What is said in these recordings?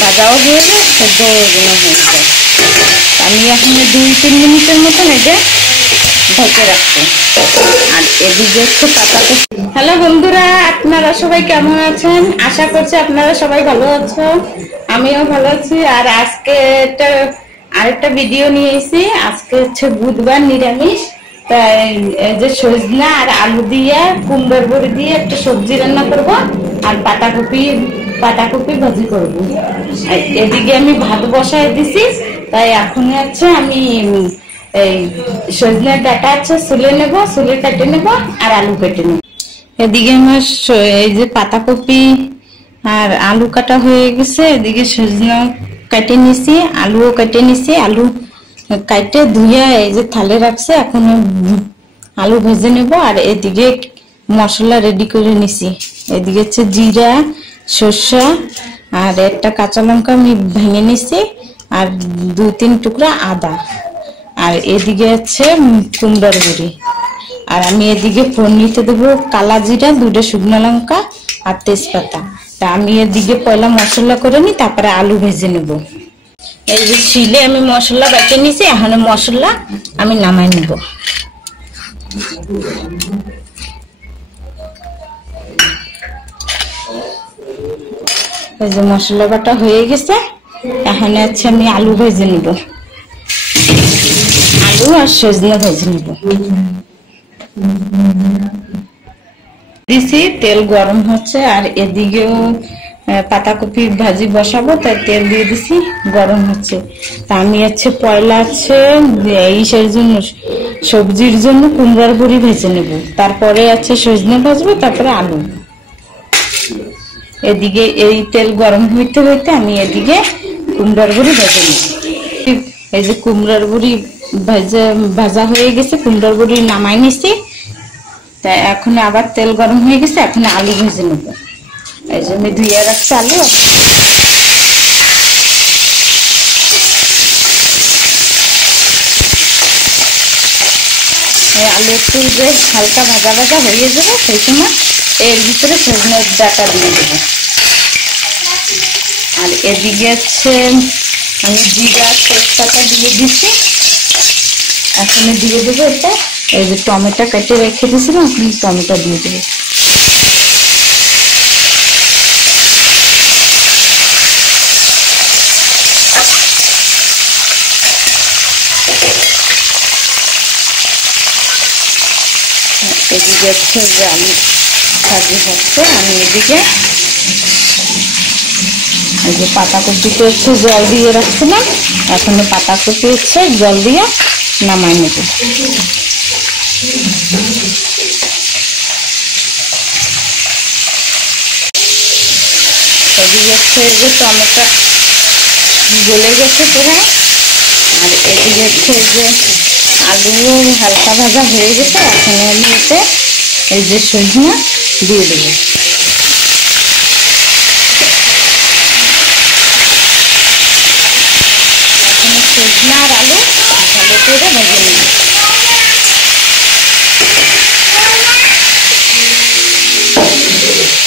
ভাজাও হয়ে যায়, সেদ্ধ হয়ে যায়। আমি এখন 2-3 মিনিটের মতন এটা ঢেকে রাখবো। আর এদিকে হচ্ছে পাতাকপি। হ্যালো বন্ধুরা, আপনারা সবাই কেমন আছেন? আশা করছি আপনারা সবাই ভালো আছো, আমিও ভালো আছি। আর আজকে আরেকটা ভিডিও নিয়ে এসেছি। আজকে হচ্ছে বুধবার, নিরামিষ। তাই এই যে সজনা আর আলু দিয়ে কুমড়োর বড়ি দিয়ে একটা সবজি রান্না করব, আর পাতাকপি ভাজি করব। এদিকে আমি ভাত বসায় দিছি। তাই এখন হচ্ছে আমি এই সজনের ডাটা আছে সুলে নেব, সুলে কেটে নেব, আর আলু কেটে নেব। এদিকে আমার এই যে পাতাকপি আর আলু কাটা হয়ে গেছে। এদিকে সজনা কেটে নিছি, আলুও কেটে নিছি। আলু কাটে ধুয়ে এই যে থালে রাখছে, এখন আলু ভেজে নেব। আর এদিকে মশলা রেডি করে নিছি। এদিকে হচ্ছে জিরা, সরষা আর একটা কাঁচা লঙ্কা আমি ভেঙে নিছি, আর 2-3 টুকরা আদা। আর এদিকে হচ্ছে কুমড়ার বড়ি। আর আমি এদিকে ফোড়নিতে দেবো কালা জিরা, 2টা শুকনো লঙ্কা আর তেজপাতা। তা আমি এদিকে পয়লা মশলা করে নি, তারপরে আলু ভেজে নেব। এই যে শিলে আমি মশলা বেটে নিছি, এখন মশলা আমি নামাই নেব। এই যে মশলা বাটা হয়ে গেছে, এখন হচ্ছে আমি আলু ভেজে নেব। আলু আর সজনা ভেজে নেব। দিছি, তেল গরম হচ্ছে। আর এদিকেও পাতাকপি ভাজি বসাবো, তাই তেল দিয়ে দিছি, গরম হচ্ছে। তা আমি হচ্ছে পয়লা হচ্ছে ইসের জন্য, সবজির জন্য কুমড়ার বড়ি ভেজে নেব। তারপরে আছে সজনা ভাজবো, তারপরে আলু। এদিকে এই তেল গরম হইতে হইতে আমি এদিকে কুমড়ার বড়ি ভেজে নেব। এই যে কুমড়ার বড়ি ভাজা হয়ে গেছে, কুমড়ার বড়ি নামাই নিছি। তাই এখন আবার তেল গরম হয়ে গেছে, এখন আলু ভেজে নেব। এই যে আমি ধুয়ে রাখছি আলু। আলু একটু যে হালকা ভাজা ভাজা হয়ে যাবে, সেই সময় এর ভিতরে সজনের ডাঁটা দিয়ে দেবো। আর এদিকে হচ্ছে আমি জিরা, তেজপাতা দিয়ে দিচ্ছি। এখন দিয়ে দেবো এটা। এই যে টমেটো কেটে রেখে দিয়েছিলাম, এখন টমেটো দিয়ে দেবো। এদিকে হচ্ছে যে আলু ভাজি হচ্ছে, আমি এদিকে এই যে পাতাকপিতে হচ্ছে জল দিয়ে রাখছিলাম, এখন পাতাকপি হচ্ছে জল দিয়ে নামাই নেব। এদিকে হচ্ছে যে টমেটো গলে গেছে প্রায়। আর এদিকে হচ্ছে যে আলুও হালকা ভাজা হয়ে গেছে, এখন আমি এতে এই যে সজনা দিয়ে দেবো। এখন সজনা আর আলু ভালো করে ভেজে নেব।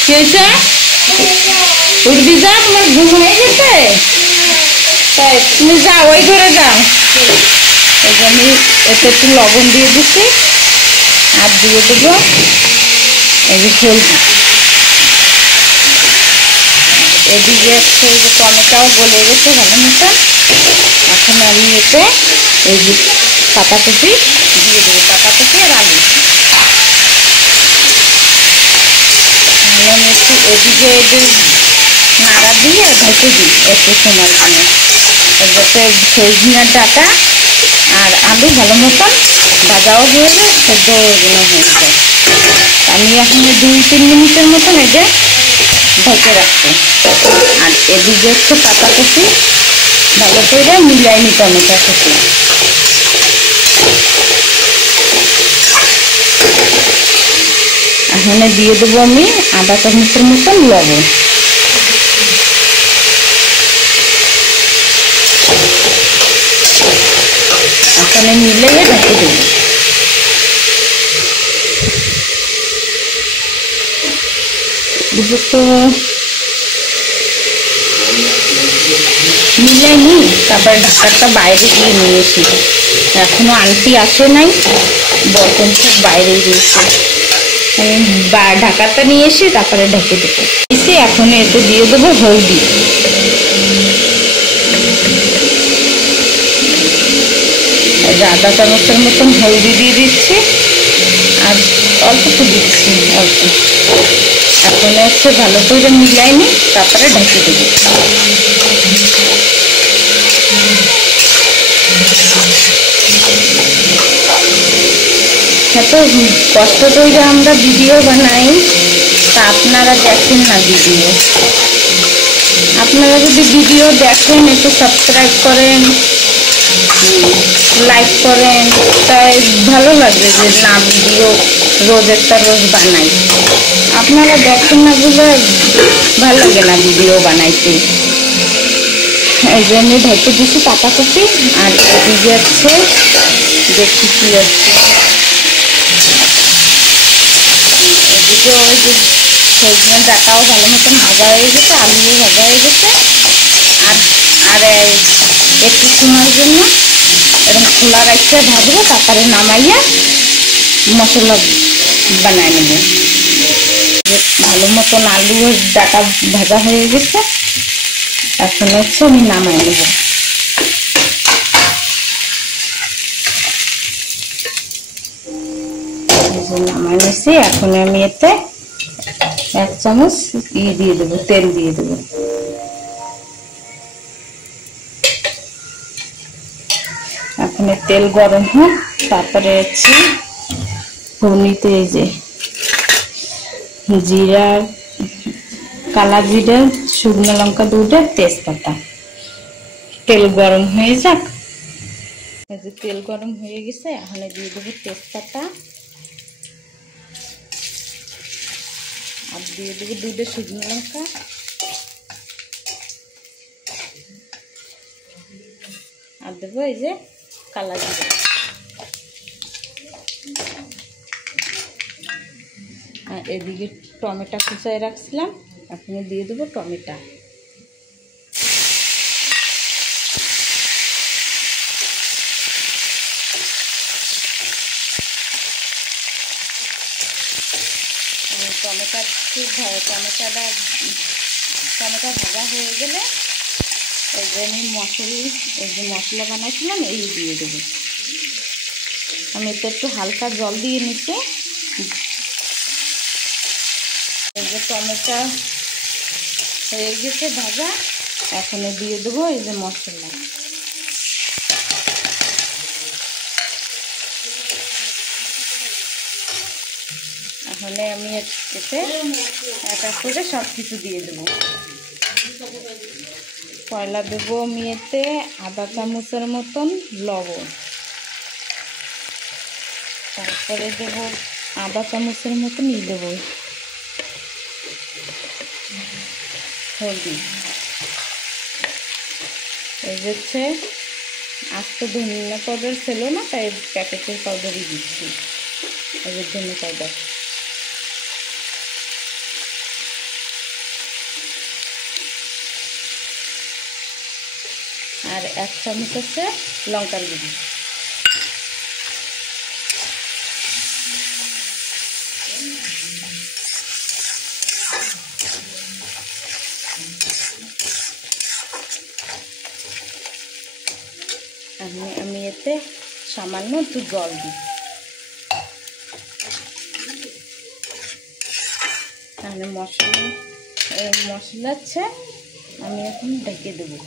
কি হয়েছে? উঠবি যা, তোমার ঘুম হয়ে গেছে? তাই তুমি যাও, ওই ঘরে যাও। এই যে আমি এতে একটু লবণ দিয়ে দিচ্ছি, আর দিয়ে দেবো এই যে হলদি। এদিকে হচ্ছে এই যে টমেটোও গলে গেছে ভালো মতন। এখন আমি এতে এই যে পাতাকপি দিয়ে দেবো, পাতাকপি আর আলু। আমি একটু এদিকে এদের নাড়া দিয়ে ঢেকে দিই একটু সময় জন্য, যাতে সজনের ডাঁটা আর আলু ভালো মতন ভাজাও হয়ে যায়, সেদ্ধ হয়ে যায়। আমি এখন 2-3 মিনিটের মতন এটা ঢেকে রাখবো। আর এদিকে হচ্ছে পাতাকপি ভালো করে মিলাই নি টমেটোর সাথে। এখন দিয়ে দেবো আমি 1/2 চামচের মতন লবণ। এখন মিলিয়ে ঢেকে দেবো। তো মিলাই নি, তারপরে ঢাকাটা বাইরে দিয়ে নিয়েছি। এখনো আন্টি আসে নাই, বর্তন সব বাইরে রয়েছে। ঢাকাটা নিয়ে এসে তারপরে ঢেকে দেবো। এসে এখন এতে দিয়ে দেবো হলদি। আধা চামচের মতন হলদি দিয়ে দিচ্ছি, আর অল্প তো দিচ্ছি অল্প। এখন হচ্ছে ভালো করে মিলাই নি, তারপরে ঢেকে দেবো। এত কষ্ট করে আমরা ভিডিও বানাই, তা আপনারা দেখেন না ভিডিও। আপনারা যদি ভিডিও দেখেন, একটু সাবস্ক্রাইব করেন, লাইক করেন, তাই ভালো লাগবে যে না ভিডিও রোজ একটা রোজ বানাই। আপনারা দেখেন না বলে ভালো লাগে না ভিডিও বানাইতে। এই জন্য ঢেকে দিচ্ছি পাতাকপি। আর এদিকে হচ্ছে দেখি কি হচ্ছে, এদিকে ওই যে সজনে ডাটাও ভালো মতন ভাজা হয়ে গেছে, আলুও ভাজা হয়ে গেছে। আর আর একটু সময়ের জন্য এরকম খোলা রাখতে ভাজবো, তারপরে নামাইয়া মশলা বানাই নেব। ভালো মতন আলু ডাটা ভাজা হয়ে গেছে, এখন হচ্ছে আমি নামাই নেব। নামাই নিয়েছি, এখন আমি এতে 1 চামচ দিয়ে দেবো, তেল দিয়ে দেবো। এখন তেল গরম হোক, তারপরে হচ্ছে ফোড়নিতে এই যে জিরা, কালা জিরা, শুকনো লঙ্কা দুটো, তেজপাতা। তেল গরম হয়ে যাক। এই যে তেল গরম হয়ে গেছে, এখন দিয়ে দেবো তেজপাতা, আর দিয়ে দেবো দুটো শুকনো লঙ্কা, আর দেবো এই যে কালা জিরা। আর এদিকে টমেটো কুচায় রাখছিলাম, এখন দিয়ে দেবো টমেটো। টমেটো ভাজা হয়ে গেলে এই যে আমি মশলা বানাইছিলাম এই দিয়ে দেবো। আমি এতে একটু হালকা জল দিয়ে নিচ্ছি। এই যে টমেটো হয়ে গেছে ভাজা, এখন দিয়ে দেবো এই যে মশলা। এখন আমি এতে এক এক করে সব কিছু দিয়ে দেবো। পয়লা দেবো আমি এতে আধা চামচের মতন লবণ, তারপরে দেবো আধা চামচের মতন দেবো হলদি। এই হচ্ছে আস্ত ধনিয়া পাউডার ছিল না, তাই প্যাকেটের পাউডারই দিচ্ছি, এই যে ধনিয়া পাউডার। আর 1 চামচ হচ্ছে লঙ্কার গুঁড়ি। আমি এতে সামান্য একটু জল দিই, তাহলে মশলা হচ্ছে আমি এখন ঢেকে দেবো।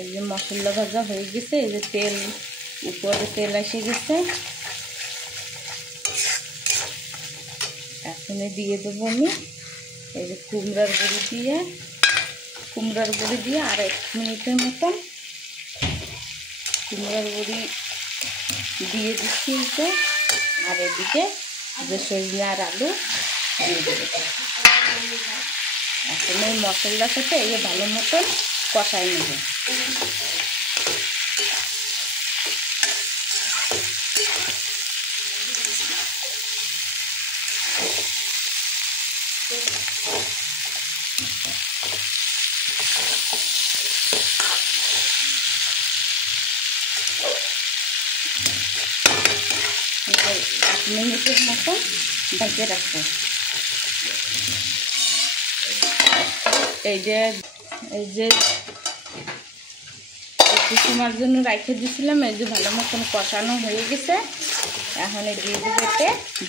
এই যে মশলা ভাজা হয়ে গেছে, এই যে তেল উপরে তেল এসে গেছে, এখন দিয়ে দেবো আমি এই যে কুমড়ার গুঁড়ি দিয়ে আর 1 মিনিটের মতন কুমড়ার গুঁড়ি দিয়ে দিচ্ছি। আর এদিকে যে সজনে আর আলু দিয়ে দেবো। এখন এই মশলার সাথে এই যে ভালো মতন কষাই নেব। এক মিনিটের মতো ঢেকে রাখবো। এই যে একটু সময়ের জন্য রেখে দিয়েছিলাম, এই যে ভালো মতন কষানো হয়ে গেছে। এখন এই দিয়ে দেবো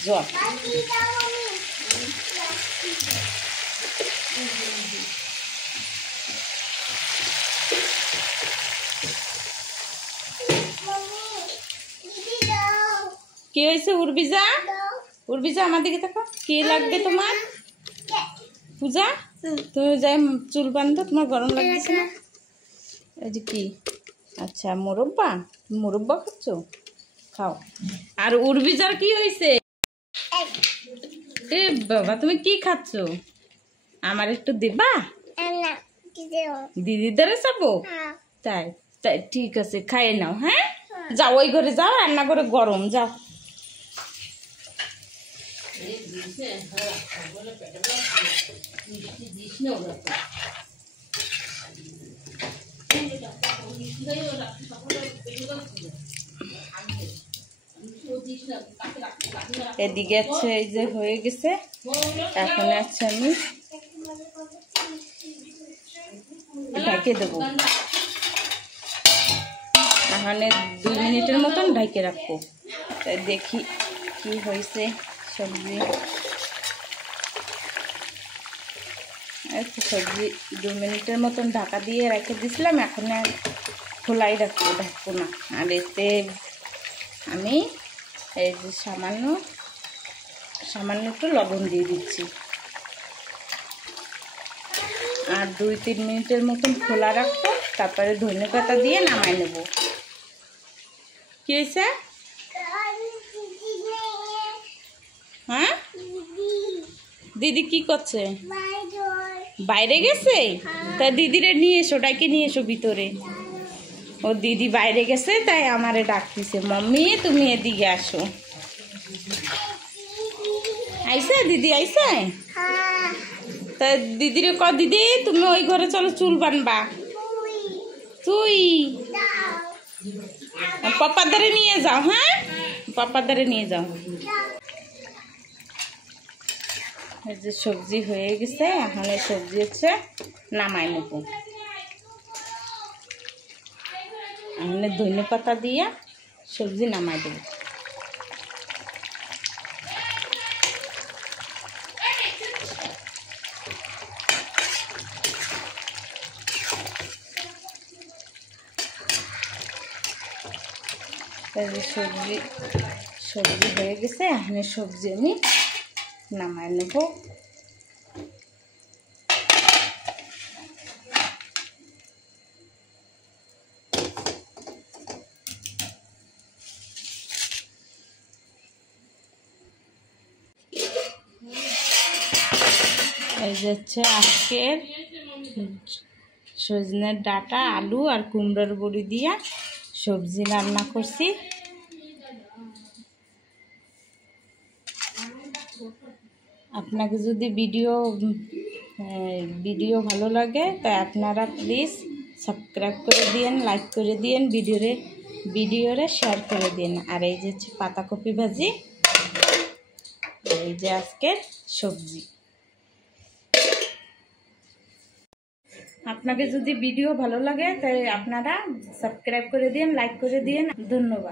জল। কি হয়েছে উর্বিজা? উর্বিজা আমার দিকে দেখো, কি লাগবে তোমার? পূজা তুমি যাই চুল বাঁধো, তোমার গরম লাগছে না? এই যে কি, আচ্ছা মুরব্বা, মুরব্বা খাচ্ছ, খাও। আর উর্বিজার কি হয়েছে? এ বাবা তুমি কি খাচ্ছ? আমার একটু দিবা? দিদির দ্বারা যাবো? তাই তাই ঠিক আছে, খাইয়ে নাও। হ্যাঁ যাও, ওই ঘরে যাও, রান্না করে গরম যাও। এদিকে আছে এই যে হয়ে গেছে। এখন আছে আমি ঢেকে দেবো। এখানে 2 মিনিটের মতন ঢেকে রাখবো। তাই দেখি কি হয়েছে সবজি। সবজি 2 মিনিটের মতন ঢাকা দিয়ে রেখে দিয়েছিলাম, এখন খোলাই রাখবো, ঢাকবো না। আর এতে আমি এই যে সামান্য একটু লবণ দিয়ে দিচ্ছি। আর 2-3 মিনিটের মতন খোলা রাখবো, তারপরে ধনেপাতা দিয়ে নামাই নেব। কি হয়েছে? হ্যাঁ দিদি কি করছে? বাইরে গেছে? তা দিদিরে নিয়ে এসো, ডাকে নিয়ে এসো ভিতরে। ও দিদি বাইরে গেছে, তাই আমারে ডাকতেছে, মাম্মি তুমি এদিকে আসো। আইসা দিদি আইসা? তা দিদিরে ক, দিদি তুমি ওই ঘরে চলো, চুল বানবা। তুই পাপার ধারে নিয়ে যাও। হ্যাঁ পাপার ধারে নিয়ে যাও। এই যে সবজি হয়ে গেছে, এখন এই সবজি হচ্ছে নামাই নেব। এখন ধনেপাতা দিয়ে সবজি নামাই দেব। সবজি হয়ে গেছে, এখন সবজি আমি নামাই নেব। এই যে হচ্ছে আজকের সজনের ডাঁটা, আলু আর কুমড়োর বড়ি দিয়ে সবজি রান্না করছি। আপনাকে যদি ভিডিও ভালো লাগে তাই আপনারা প্লিজ সাবস্ক্রাইব করে দিন, লাইক করে দিন, ভিডিওরে শেয়ার করে দিন। আর এই যে হচ্ছে পাতাকপি ভাজি, এই যে আজকের সবজি। আপনাকে যদি ভিডিও ভালো লাগে তাই আপনারা সাবস্ক্রাইব করে দিন, লাইক করে দিন। ধন্যবাদ।